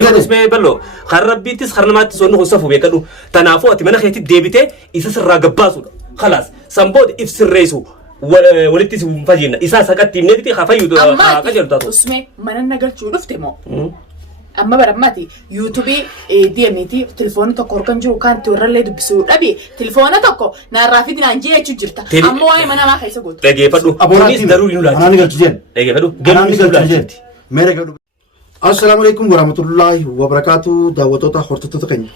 اسمه بلو خربيتس خرنمات سونو خصفو بيكدو تنافو اتمنى خيتي ديبيتي يسسر غباسو خلاص سمبود افسر ريسو ولتي مفاجينا اسا سكت تيمنتي خفايو كجلتاتو اسمه من النجر شوفتمو اما برماتي يوتيوبي دي اميتي تليفون تكور كنجو كان تورلي دبسو ابي تليفون تكو نارافيد نانجي جيرتا اما واي منا ما خيسو قلت دغي فدو ابونيس ضروري نولا انا نيغل تجين دغي فدو انا نيغل تجين ميرا قالو السلام عليكم ورحمه الله وبركاته دعوتوتا خورتوتا كني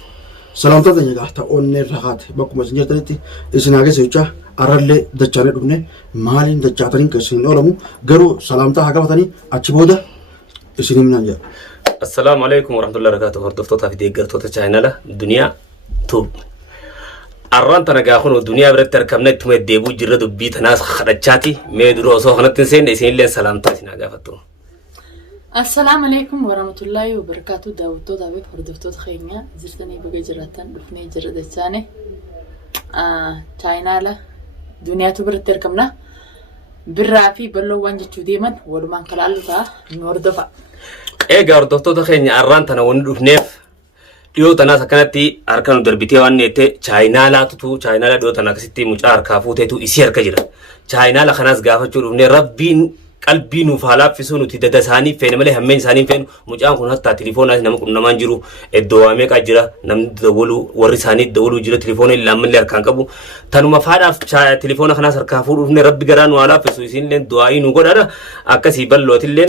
سلامتا دنيا غاتا اون رغات بكم سنجرتنتي اسناغه سيچا ارله دچانه دبنه مالين دچاترين كسين اولمو غرو سلامتا حقبتني اچبودا اسني منانيا السلام عليكم ورحمة الله وبركاته. هردفتوتا في ديجرتوتا channel الدنيا توب. أرانتا نجاخون الدنيا برتر كمنة تومي ديبو جرد بيت ناس خرجاتي ميدرو أصو خنات تنسين إسين لين سلامتا سنا جافتو. السلام عليكم ورحمة الله وبركاته. داوتوتا في هردفتوتا خيميا زرتني بقى جراتان دفني جرد الثاني. channel الدنيا تبرتر كمنة برافي بلو وانجي توديمن ورمان كلالتا نوردفا. Egaa hordoftoota keenya arraantana wanni dhufneef dhiyoo tanaa akkanatti harkaan darbitee waan neete chaayinaalaatutu chaayinaala dhiyoo tanaa akkasitti mucaa harkaa fuuteetu isii harka jira. Chaayinaala kanaas gaafachuu dhufnee rabbiin qalbii nuuf haa laaffisu nuti dada isaanii feene malee hammeen isaanii feenu mucaan kun hattaa tilifoonaas nama qunnamaan jiru iddoo waa meeqaa jira namni dawwalu warri isaanii dawwalu jira tilifoona illee ammallee harkaan qabu tanuma faadhaaf tilifoona kanaas harkaa fuudhu dhufnee rabbi garaa nu haa laaffisu isiinillee du'aa'ii nu godhaadha akkasii ballootillee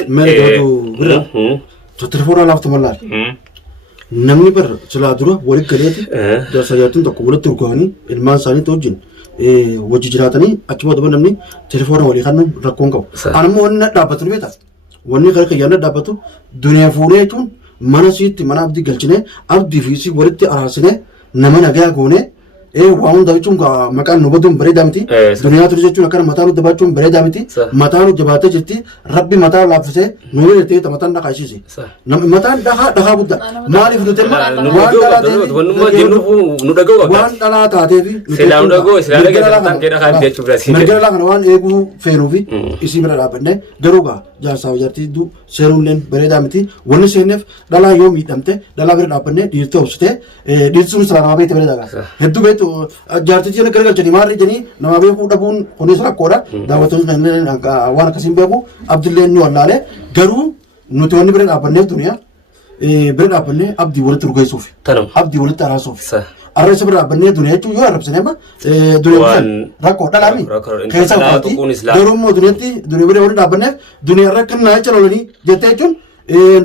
تلفون لا افتملال نمني بر سلا درو ولي كريتي دا سياتين تكو ولت ركواني المان ساني توجين وجي جراتني اتبو دبن نمني تلفون ولي خن ركون كو انا مو ون دابتو بيتا وني خلك يانا دابتو دنيا فوريتون منسيت منا ابدي گلچنه ابدي فيسي ولت اراسنه نمنا غا غونه واون دايچون مكان نوبدون بريدامتي دنيا ترجچون كان متانو دباچون بريدامتي متانو جباته جتي ربي متانو لافسه نور تي تمتان دقاشيسي نم متان دخا بودا مالي فدتنا وان دلا تاتي سلام دغو سلام دغو كده خا ديچو براسي مرجلا كنوان ايغو فيروفي اسي برا دابنه دروغا جاساو جرتي دو سيرونن بريدامتي ون سينف دلا يوم يدمته دلا بر دابنه ديرتو وسته ديرسون سلام بيت بريداغا هدو جارتي جينا كرجل جني ماري جني نما بيكو دبون كوني سرا كورا دعوتون كنن وانا كسيم بيكو عبد الله ني والله غرو نوتوني برن ابنه دنيا برن ابنه عبد ولت رغي صوفي تمام عبد ولت ارا صوفي ارس برن ابنه دنيا تو يو عرب سينما دنيا راكو دلامي كيسا فاتي غرو مو دنيتي دنيا برن ابنه دنيا ركنا چلولني جتهچون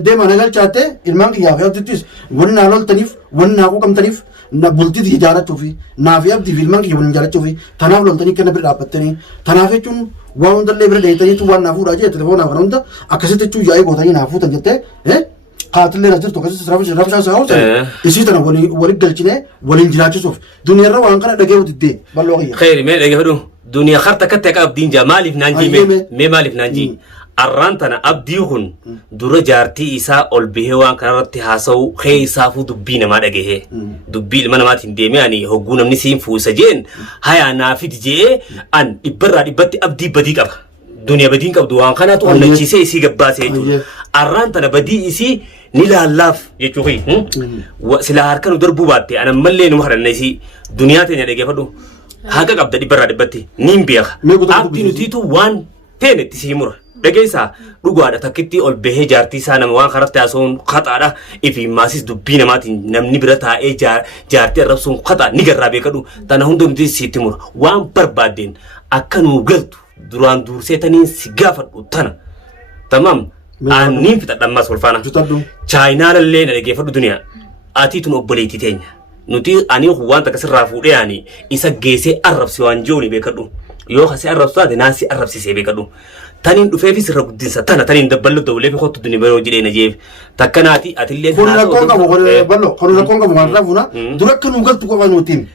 دے منگل چاہتے علمان کی یافیات دیتیس ون نالول تنیف ون ناکو کم تنیف بلتی دی جارت چوفی نافیاب دی علمان کی ون جارت چوفی تناف لول تنیف کنا بر راپتے نہیں تنافی چون وان دل لیبر دیتا نہیں تو وان نافو راجے تلیفون آفرون دا اکسی تے چو یائی گوتا نہیں نافو تنجتے قاتل لے رجل تو کسی رفشا ساو سے اسی طرح ولی گلچنے ولی انجلاچ صوف دنیا رو وان کنا لگے ہو دیتے بلوغی خیر میں لگے ہو دنیا خرطہ کتے کا اب دین جا مالف نانجی میں مالف نانجی arraantana abdii kun dura jaartii isaa ol bahee waan kanarratti haasa'u kee isaafuu dubbii namaa dhagahee dubbii ilma namaatiin deemee ani hogguu namni siin fuusa jeen hayaa naafiti jee an dhibbarraa dhibbatti abdii badii qaba duniyaa badiin qabdu waan kanaatu onnachiisee isii gabbaasee jechuudha arraantana badii isii ni laallaaf jechuudha silaa harkanu darbuu baatte ana mallee numa kadhanna isii duniyaa teenya dhageeffadhu haqa qabda dhibbarraa dhibbatti niin beeka abdii nutiitu waan teenetti sii mura dhageessa dhugaadha takkitti ol bahee jaartii isaa nama waan karatti haasa'uun khaxaadha ifi maasis dubbii namaatiin namni bira taa'ee jaartii arrabsuun khaxaa ni garraa beekadhu tana hunda nuti sitti mura waan barbaaddeen akka nuu galtu duraan dursee taniin si gaafadhu tana tamam aanniin fixadhammaas walfaana chaayinaalallee na dhageeffadhu duniyaa atiitun obboleettii teenya nuti ani waan takka sirraa fuudhee ani isa geessee arrabsi waan jiruuni beekadhu yoo kasee arrabsu taate naasi arrabsisee beekadhu تانين دفعي سر قدين ستانا تانين دبلو دولة في خط الدنيا برو جرينا جيف تكناتي أتلين كنا كونغا بلو كنا كونغا مارفونا درك كانوا قلت كوفا نوتين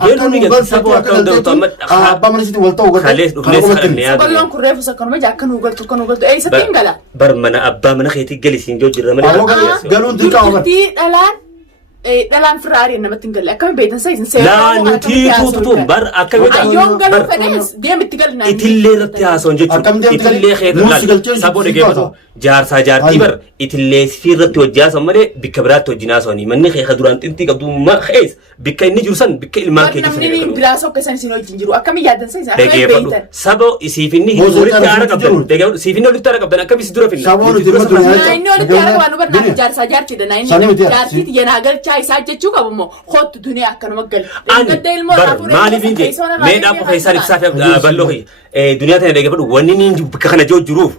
قالوا نيجا سبوا كانوا دو تامد بامنسيتي والتو خليس خلني بلون كريف سكانوا ما جا كانوا قلت أي ستين قلا برمنا أبا من خيتي جالسين جو جرا قالوا ديكا دي الآن dhalaan Firaari namatti hin galle akkami beektan sa'isin لا نتي توتو بر أكمل ayyoon galuu fedhes deemitti galnaan itillee irratti haasa'uun jechuudha. Itillee keessa saboota geeffatu jaarsaa jaartii bar itillee fi irratti hojii haasa'an malee bikka biraatti hojii haasa'anii manni keessa duraan xintii qabdu keessa bikka inni jiru san bikka ilmaan keessa namni ni bilaasa akka isaan isin wajjin jiru akkami yaadan sa'isin akkami beektan sabo isiif inni walitti aara qabdan isiif inni walitti aara qabdan akkami si dura finna inni walitti aara waan barnaa jaarsaa jaartiidha naa inni jaartiiti yanaa galchaa isaa jechuu qabu immoo kootu duniyaa akkanuma gali gadda ilmoo maaliif hin jee meedhaa qofa isaan ibsaaf bal'oo duniyaa tana dhaggeeffadhu wanni inni bikka kana jiruuf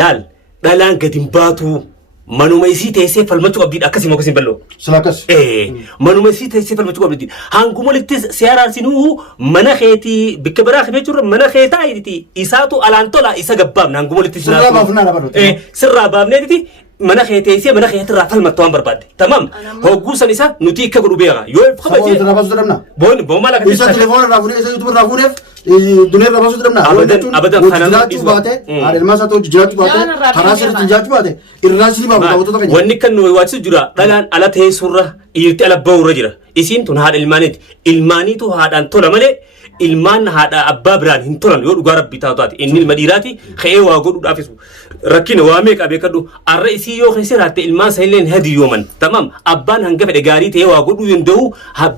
laal dhalaan gadi hin baatu manuma isii teessee falmachuu qabdiidha akkasii moo akkasiin bal'oo. Silaakas. Manuma isii teessee falmachuu qabdiidha hanguma walitti seeraarsinuu mana keetii bikka biraa kifee jirra mana keetaa isaatu alaan tola isa gabbaabna hanguma walitti sirraa baafneetiti mana keeteessee mana keetirraa falmattu waan barbaadde tamam hogguusan isa nuti akka godhu beeka yoo kabaje boon maal akka isa telefoona irraa fuudhee isa yuutuub irraa fuudheef dunia irraa baasuu danda'na abadan jiraachuu baate haadha isaa ta'u jiraachuu baate karaa sirriitti jiraachuu baate irraa sii baabu daawwattoota keenya wanni kan nu waachisu jira dhalaan ala teessurra dhiirti ala ba'urra jira isiin tun haadha ilmaaniiti ilmaaniitu haadhaan tola malee ilmaan haadha abbaa biraan hin tolan yoo dhugaa rabbii taatu inni ilma dhiiraati ka'ee waa godhuudhaafis rakkina waa meeqa beekadhu arra isii yoo keessa raatte ilmaan sa'ileen hadiyooman tamam abbaan hanga fedhe gaarii ta'ee waa godhuu danda'u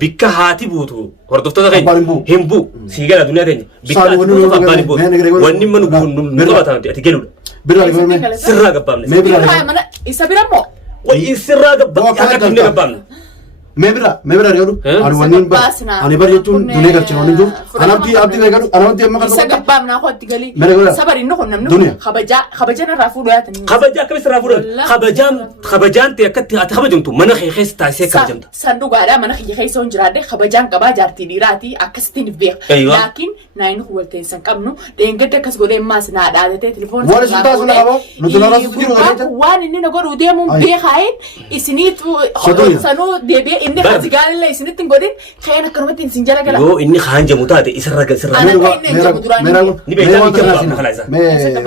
bikka haati buutu hordoftoota keenya hin buu sii gala duniyaa teenya bikka haati buutu abbaan hin buutu wanni manu nu qabatamte ati galuudha sirraa gabbaamne isa birammoo sirraa gabbaamne Mebira riyodu alwanin ba ani bar yetun dunia galche wonin du anabdi abdi legadu anabdi amma kan isa gabbam na khoti gali sabari no kon namnu khabaja na rafu do yatan khabaja kabis rafu do khabajan te yakati at khabajumtu mana khaykhis ta se kabjamta sandu gada mana khaykhis on jirade khabajan qaba jarti dirati akastin beek lakin nayin khuwalte san qabnu dengade kas gode mas na daadate telefon wala sita suna qabo nutuna rafu jiru gade wan inni na godu demu be khayn isinitu sanu debe inni khazigale le isinitin godin khayna kanumatin sinjala gala yo inni khanja mutate isra ni be tan kabam khalasa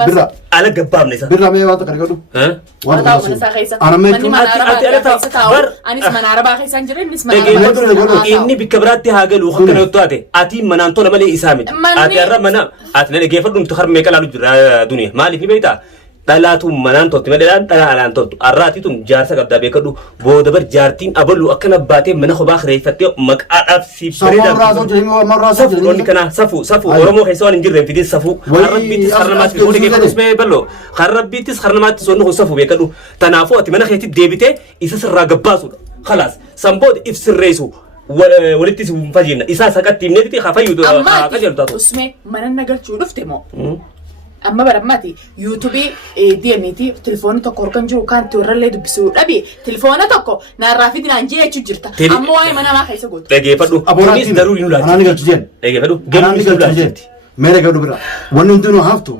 birra ala gabam nisa birra me wata kargadu wata wana sa khaysa ana me bar anis man araba khaysan jire nis man inni bikabratti hagalu khakana yotate ati manan to lamale isamit ati arra mana ati ne gefadum to kharme kala dunya mali fi beita dalaatu manaan tolti madeedhaan dhalaa alaan toltu arraatiitun jaarsa qabdaa beekadhu booda bar jaartiin abaluu akkana baatee mana kophaa kireeffattee maqaadhaaf siif bareedaa kana safu oromoo keessa waan hin jirreen fidis safu harrabbiittis harnamaattis boode geeffadhus mee bal'oo harrabbiittis harnamaattis wanni kun safu beekadhu tanaafuu ati mana keetti deebitee isa sirraa gabbaasuudha khalaas sanbood if sirreessu walittis hin fayyinna isaa saqatti himneetiti haa fayyuutu haa qajeeltu taatu usmee mana nagalchuu dhufte moo amma baramati YouTube DMT telefoon tokko organ jiru kan turralee dubbisuu dhabi telefoon tokko naarraafiti naan jeechu jirta amma waa'ee mana maa keessa gootu dhageeffadhu kunis daruuri nu laati anani galchijeen dhageeffadhu galmi nu laati mere gadu bira wanni hundi nu haftu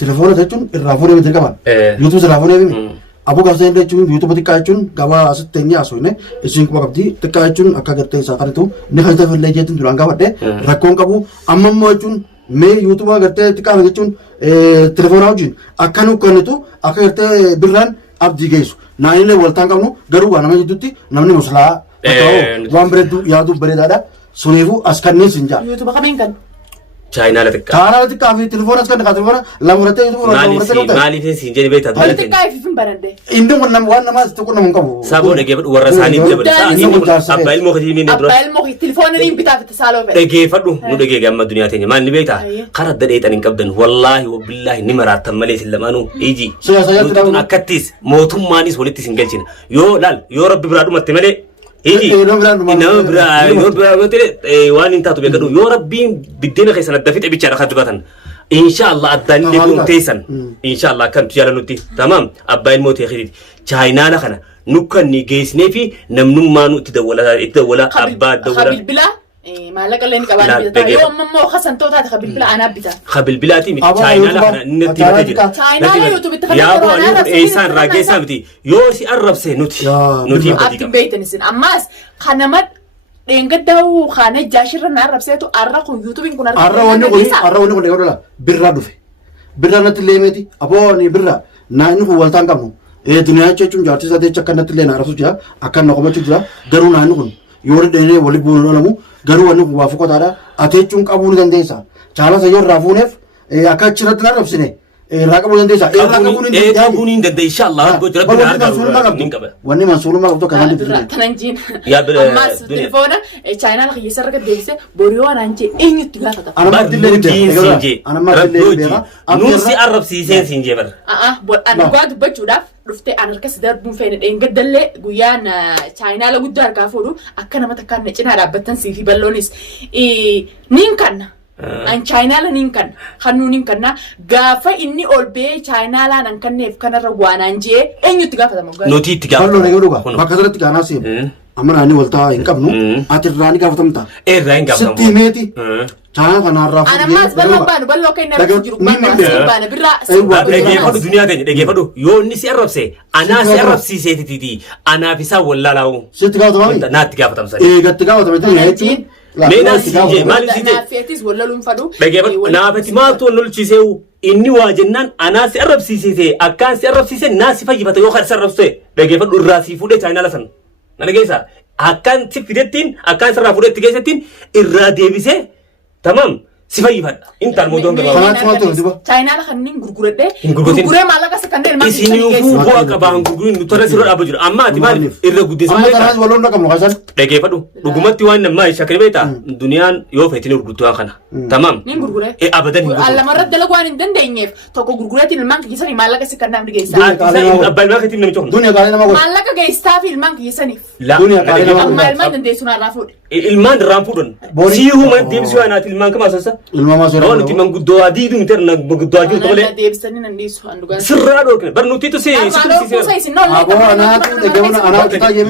telefoon jechuun irraa fuudhee miti qaban YouTube irraa fuudhee miti abu gaafa inni jechuun YouTube xiqqaa jechuun gabaa asitti inni haasofne isin quba qabdi xiqqaa jechuun akka gartee isaa qaritu ni kan tafe illee jechuun duraan gaafadhe rakkoon qabu amma immoo jechuun mee YouTube agartee xiqqaa jechuun telefoona wajjin akka nu kennitu akka gartee birraan abdii geessu naanillee waltaan qabnu garuu waa nama jidduutti namni muslaa waan bareedu yaadu bareedaadha suniifuu as kanneen sin jaa YouTube kameen kan China la tikka China la tikka fi telefoon as kan telefoona lamurate YouTube maaliif sin jeni beeta dole tikka ifin barande indu nam waan nama tokko nam qabu sabo de gebadu warra sani jabal abba ilmo khidi min dro abba ilmo khidi telefoon ni bita fi tasalo fe de gefadu nu de ge amma duniya tenya man ni beeta qarad de tan qabdan wallahi wa billahi ni maratan male sillamanu iji akattis motum manis walitti sin galchina yo lal yo rabbi biradu matte male إيه وان انت تبي كدو يا ربي بدينا خيسنا دفيت أبي شارع خدمتنا إن شاء الله أداني لكم تيسن إن شاء الله كم تجارة نوتي تمام أبا الموت يا خديت شاينا لخنا نكن نيجيس نفي نمنو ما نوتي دولا أبا دولا خبيل بلا مالك اللي نكبر بيتا يوم ما خسن توتا خبيل بلا أنا بيتا خبيل بلا تيمي شاينا لخنا نتي بتجي شاينا يوتيوب تخبيل يا أبو أنا إنسان راجع سامتي يوسي أرب سه نوتي أبتي بيت نسين أماس خنامات إنقدوا خانة جاشر نار ربسيتو أرقوا يوتيوب يكون أرقوا نقول لا برا دوفي برا نتلي متي أبو ني برا ناينو والتان كمو duniyaa jechuun jaartii isaa jecha akkanatti illee naarasu jira akkan na qomachuu jira garuu naanni kun yoo dheeree wali bu'uun olamu garuu wanni kun waa fokotaadha ati jechuun qabuu ni dandeessa caalasa yoo irraa fuuneef akka achirratti na rabsine irraa qabuu dandeessa qabuu ni dandeessa inshallah wanni mansuurummaa qabdu akka isaan dibsine kanan jiin ammaas telefoona chaayinaa la keessa irra deebise boriyoo anaan jee eenyutti gaafata nuusi arrabsiiseen siin jee bara dhugaa dubbachuudhaaf dhuftee an harkas darbuun feene dheengaddallee guyyaan chaayinaa la guddaa harkaa fuudhu akka nama takkaan na cinaa dhaabbattan siifi balloonis niin kanna an chaayinaa la niin kanna kannuu niin kanna gaafa inni ol bee chaayinaa laan an kanneef kanarra waanaan jee eenyutti gaafatama nuti itti gaafatamu balloon eeguu dhugaa bakka sanatti gaanaa seemu amma naanni waltaa hin qabnu ati irraa ni gaafatamta irraa hin gaafatamu sitti himeeti chaayinaa kanarraa anammaas balloo keenya irratti jiru baana birraa dhageeffadhu duniyaa keenya dhageeffadhu yoo inni si arrabse anaa si arrabsiiseetiti anaaf isaa wallaalaa'u sitti gaafatamami naatti gaafatamsa eegatti gaafatamete jechuun Mena sinje maali sinje naafetis wallolum fadhu naafeti maaltu lolchiiseu inni waa jennaan anaa si arrabsiisee akkaan si arrabsiise naa si fayyifata yoo kan si arrabsite dhageeffadhu irraa si fuudhee chaayinaa lasan na dhageessa akkaan si fidettiin akkaan sirraa fuudhee itti geessettiin irraa deebisee tamam si fayyifadha intaan mootoon gaba chaayinaa la kanniin gurguree maallaqa isa kanneen ilmaan isinii bu'aa qabaan gurgurin nutora sirra dhaabba jiru amma ati maaliif irra guddisa amma kanaas waloon dhaqamu kasan dhageeffadhu dhugumatti waan namaa shakrii beektaa duniyaan yoo feetiin gurgurtuu waan kana tamam niin gurguree abadan hin allamarratti dalagu waan hin dandeenyeef tokko gurgureetiin ilmaan kiyyisanii maallaqa isa kannaaf ni geessaa abbaan ilmaa keetiin namicha hundi duniyaa qaalee nama godhu maallaqa geessaa fi ilmaan kiyyisaniif duniyaa qaalee nama amma ilmaan dandeessu naarraa fuudhe ilmaan irraan fuudhan siihuma deebisuu yaanaati ilmaan kama asassa ilma maasoo waan nuti manguddoo adii dumte manguddoo adii tokko malee deebisanii nan dhiisu handugaa sirraa dhookne bar nuti tusee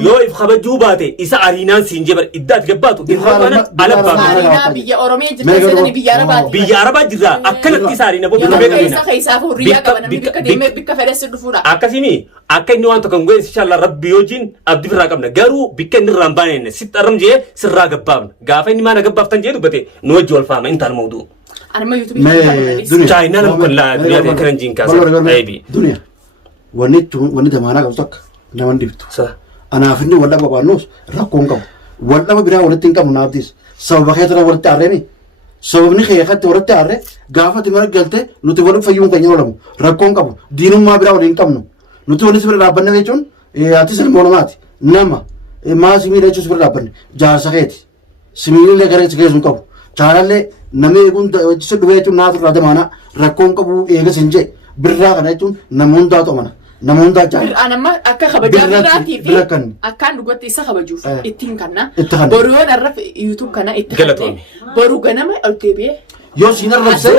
yoo if kabajuu baate isa ariinaan siin jee bar iddaat gabbaatu ariinaa biyya oromee jirta seetanii biyya arabaati biyya arabaa jirra akkanatti isa ariina bobbina keessa keessaa hurriyaa qaba namni bikka deemee bikka fedhessi dhufuudha akkasimi akka inni waan tokko hin goone inshallah rabbi yoojiin abdii firraa qabna garuu bikka inni irraan baanenne sitti arram jee sirraa gabbaafna gaafa inni maana gabbaaftan jee dubbate nu wajji wal faama intaan mawduu anima yuutubii chaayinaa nama kollaa duniyaa kana jiin kaasa aybi duniyaa wanni damaanaa qabu takka naman dibtu anaaf inni wal dhaba qabaannuus rakkoon qabu wal dhaba biraa walitti hin qabnu naaftis sababa keessa walitti aarreemi sababni keekatti walitti aarre gaafati mara galte nuti wal fayyuun keenya olamu rakkoon qabu diinummaa biraa waliin qabnu nuti walitti bira dhaabbanne jechuun ati silmoo namaati nama maa simiidha jechuun bira dhaabbanne jaarsa keeti simiillee gara isa keessuun qabu chaalallee namni eeguun si dhufee jechuun naatu irraa damaana rakkoon qabu eegas hin jee birraa kana jechuun nama hundaa xomana nama hundaa jaala. Anamma akka kabajaa birraatii fi akkaan dhugatti isa kabajuuf ittiin kanna boru yoo narra yuutuub kana itti kanneen boru ganama ol deebi'ee. Yoo siin arrabsee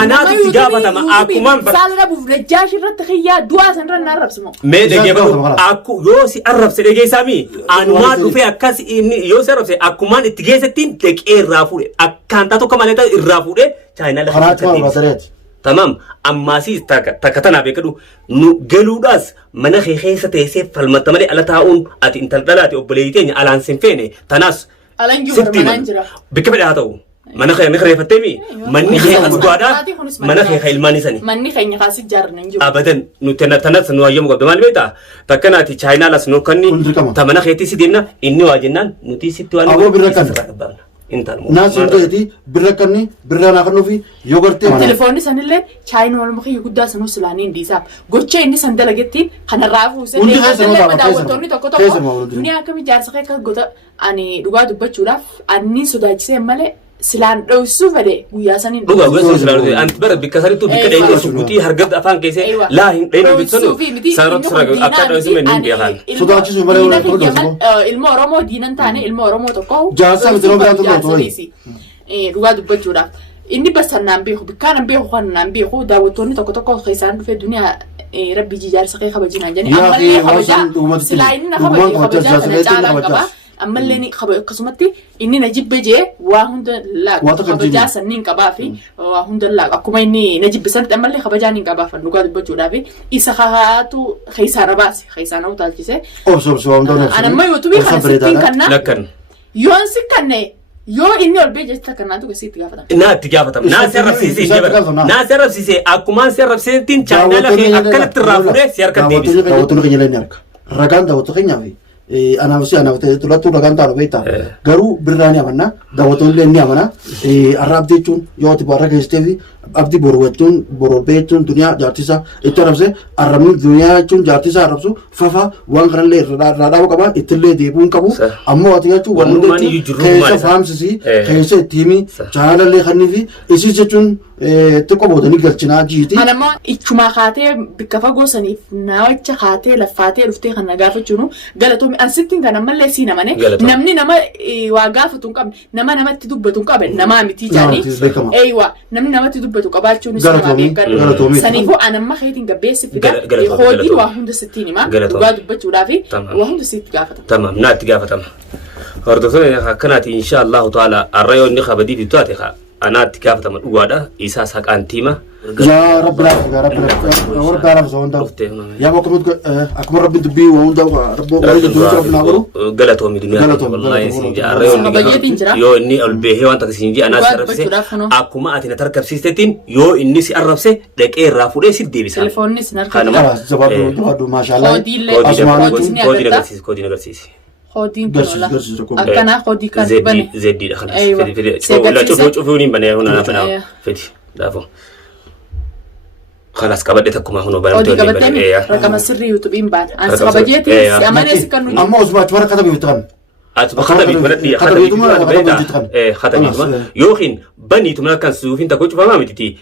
anaatu itti gaafatama akkumaan saalana buuf najjaashi irratti xiyyaa du'aa sanarra na arrabsimo. Mee dhageeffatu akku yoo si arrabse dhageessaami anumaa dhufee akkas inni yoo si arrabse akkumaan itti geessettiin dhaqee irraa fuudhe akkaan taatu akka malee irraa fuudhe chaayinaa lafa tamam ammaasi takkatana beekadu nu galuudhaas mana kee keessa teessee falmatta malee ala taa'uun ati intala dhalaate obboleeyyii teenya alaan sin feene tanaas bikka fedhe haa ta'u mana kee reeffattee mi manni kee dhugaadhaa mana kee ilmaan isanii manni keenya kaas ijaarran hin jiru abadan nuti tanas nu hayyamu qabda maal beektaa takkanaati chaayinaa las nu kanni ta mana keetti si deemna inni waa jennaan nuti sitti waan aboo birra kan naasuun ta'eeti birra kanni birra naa kan nufi yoo gartee telefoonni sanillee chaayinaa wal makii guddaa sanuu silaanii hindiisaaf gocha inni san dalagettiin kanarraa fuusee daawwattoonni tokko duniyaa akkamii jaarsa kee akka gota ani dhugaa dubbachuudhaaf anni sodaachisee malee silaan dhawsuu fedhe guyyaa saniin dhugaa gosa silaan anti bara bikka sanitu bikka dheedee sukutii hargabda afaan keessee laa hin dheedee biksanu saarot sira akka dhawsuu men hin beekan sodaachisuu malee ilma oromoo diinan taane ilma oromoo tokko jaarsa miti noo biraatu ta'u dhugaa dubbachuudhaaf inni basannaan beeku bikkaan beeku kanaan beeku daawwattoonni tokko tokko keessaan dhufee duniyaa rabbi jaarsa kee kabajinaan jedhanii ammallee kabajaa silaa inni na kabajaa kana caalaan qaba ammallee ni akkasumatti inni na jibbe jee waa hunda laaqu kabajaa sanniin qabaa fi waa hunda laaqu akkuma inni na jibbisantti ammallee kabajaa niin qabaa fa dhugaa dubbachuudhaaf isa kaatu keessaa rabaase keessaa na utaalchise obso waan ta'u anamma yuutubii kana sittiin kannaa yoon si kanne Yoo inni ol bee jecha kannaatu kesiitti gaafatama. Naatti gaafatama. Naa si arrabsiisee jibara. Naa si arrabsiisee akkumaan si arrabsiiseetiin chaanala kee akkanatti irraa fuudhee si harka deebisa. Daawwattoonni keenya illee ni arga. Ragaan daawwattoota keenyaaf anaafsi tulatu ragaan taanu beektaa. Garuu birraa ni amana daawwattoonni illee ni amana. Har'a abdii jechuun yoo ati barra keessatee fi abdii boru jechuun boru jechuun duniyaa jaartisa itti arrabse arrabni duniyaa jechuun jaartisa arrabsu fafa waan kanallee irraa dhaabuu qaba ittillee deebi'uun qabu ammoo ati jechuun waan hundeetti keessa faamsisii keessa itti himi jaalallee kannii fi isiis jechuun xiqqoo boodanii galchinaa jiiti. Manammoo ichumaa kaatee bikka fagoo saniif naawacha kaatee laffaatee dhuftee kan na gaafachuunu galatoomii ansittiin kan ammallee sii namane namni nama waa gaafatu hin qabne nama namatti dubbatu hin qabe namaa mitii jaanii eeywa namni namatti dubbatu qabaachuun isa namaa beekan saniifuu anamma keetiin gabbeessi fida hoodii waa hunda sittiin hima dhugaa dubbachuudhaa fi waa hunda sitti gaafatama. Tamam naatti gaafatama. Hordoftoonni akkanaati insha Allahu ta'ala arra yoo inni kabadii fi taate anaatti gaafatama dhugaadha isaa saqaantiima. يا رب لا يا رب لا ورب عارف زون ده يا مكمل أكمل رب دبي وون ده رب ولد دوت رب نعبره غلطهم الدنيا والله يسنجي يو إني البيه وانت تسنجي أنا سرفسه أكما أتينا تركب سيستين يو إني سأرفسه لك إيه رافوله سيدي بس تلفوني سنر خلاص زبادو ما شاء الله كودي نغسيس خودين كنولا أكنا خودي كان زدي دخل لا شوفوني بني هنا أنا بنا فدي دافو خلاص كبدت تكما هنا بنا رقم سري يوتيوبين بعد أنا سبجيتي أمانة سكانو أما أسمع تورا كذا بيوتان خطبي بردي خطبي يوخين بني تمنا كان سوفين تقول شوف ما متتي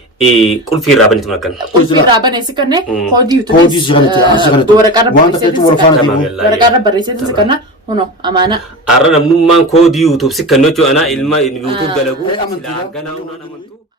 كل في رابني تمنا كان كل في رابني سكانه خودي يوتيوب خودي زغنتي ورقة بريسة سكانه هنا أمانة أرنا من كودي يوتيوب سكانه جو أنا إلما يوتيوب دلقو